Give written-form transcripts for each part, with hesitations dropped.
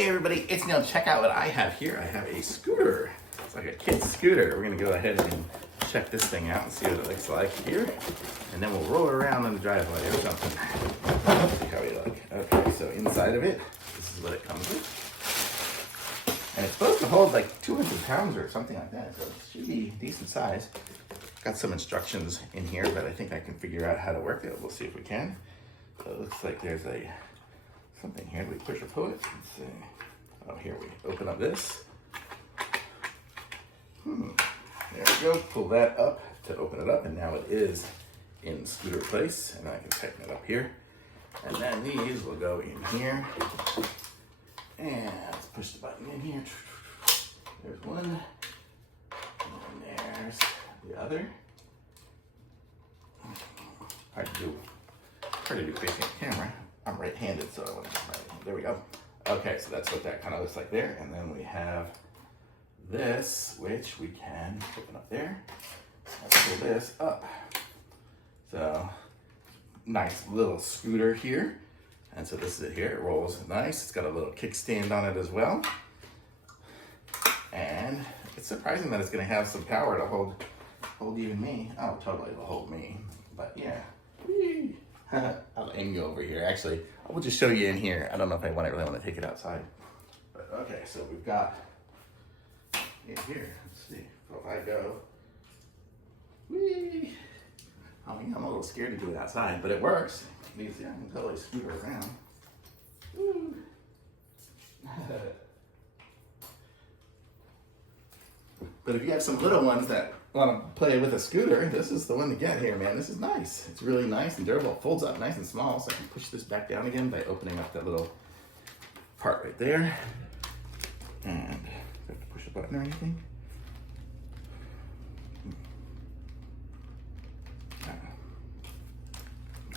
Hey everybody, it's Neil. Check out what I have here. I have a scooter. It's like a kid's scooter. We're gonna go ahead and check this thing out and see what it looks like here. And then we'll roll it around in the driveway or something. See how we look. Okay, so inside of it, this is what it comes with. And it's supposed to hold like 200 pounds or something like that, so it should be decent size. Got some instructions in here, but I think I can figure out how to work it. We'll see if we can. So it looks like there's something here. Do we push or pull it? Let's see. Oh, here we open up this. There we go. Pull that up to open it up, and now it is in scooter place. And then I can tighten it up here. And then these will go in here. And let's push the button in here. There's one. And there's the other. Hard to do facing the camera. I'm right-handed, so I want to there we go. Okay, so that's what that kind of looks like there. And then we have this, which we can open up there. Let's pull this up. So, nice little scooter here. And so this is it here. It rolls nice. It's got a little kickstand on it as well. And it's surprising that it's going to have some power to hold even me. Oh, totally will hold me. But yeah. Whee! I'll aim you over here. Actually, I will just show you in here. I don't know if I really want to take it outside. But okay, so we've got in here. Let's see. So if I go, whee! I mean, I'm a little scared to do it outside, but it works. You can see I can totally scoot around. Woo. But if you have some little ones that want to play with a scooter, this is the one to get here, man. This is nice. It's really nice and durable. It folds up nice and small, so I can push this back down again by opening up that little part right there. And do I have to push a button or anything?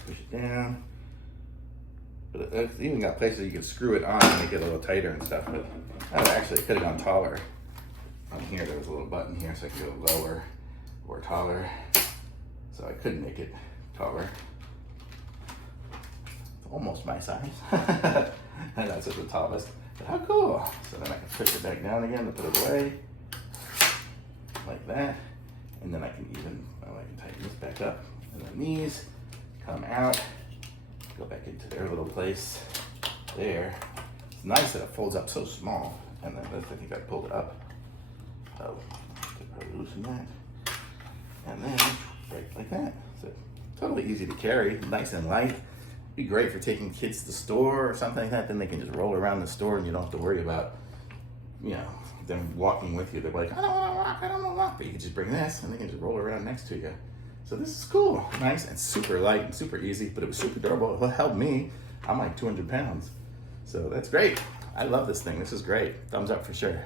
Push it down. But it's even got places you can screw it on and make it a little tighter and stuff. But actually, it could have gone taller. On here, there was a little button here, so I could go lower or taller. So I could make it taller. It's almost my size. And that's at the tallest. But how cool! So then I can push it back down again to put it away. Like that. And then I can tighten this back up. And then these come out, go back into their little place there. It's nice that it folds up so small. And then this, I think I pulled it up. So, probably loosen that. And then, right like that. So, totally easy to carry, nice and light. Be great for taking kids to the store or something like that. Then they can just roll around the store and you don't have to worry about, them walking with you. They're like, I don't want to walk, I don't want to walk. But you can just bring this and they can just roll around next to you. So this is cool, nice and super light and super easy, but it was super durable. It helped me. I'm like 200 pounds. So that's great. I love this thing. This is great. Thumbs up for sure.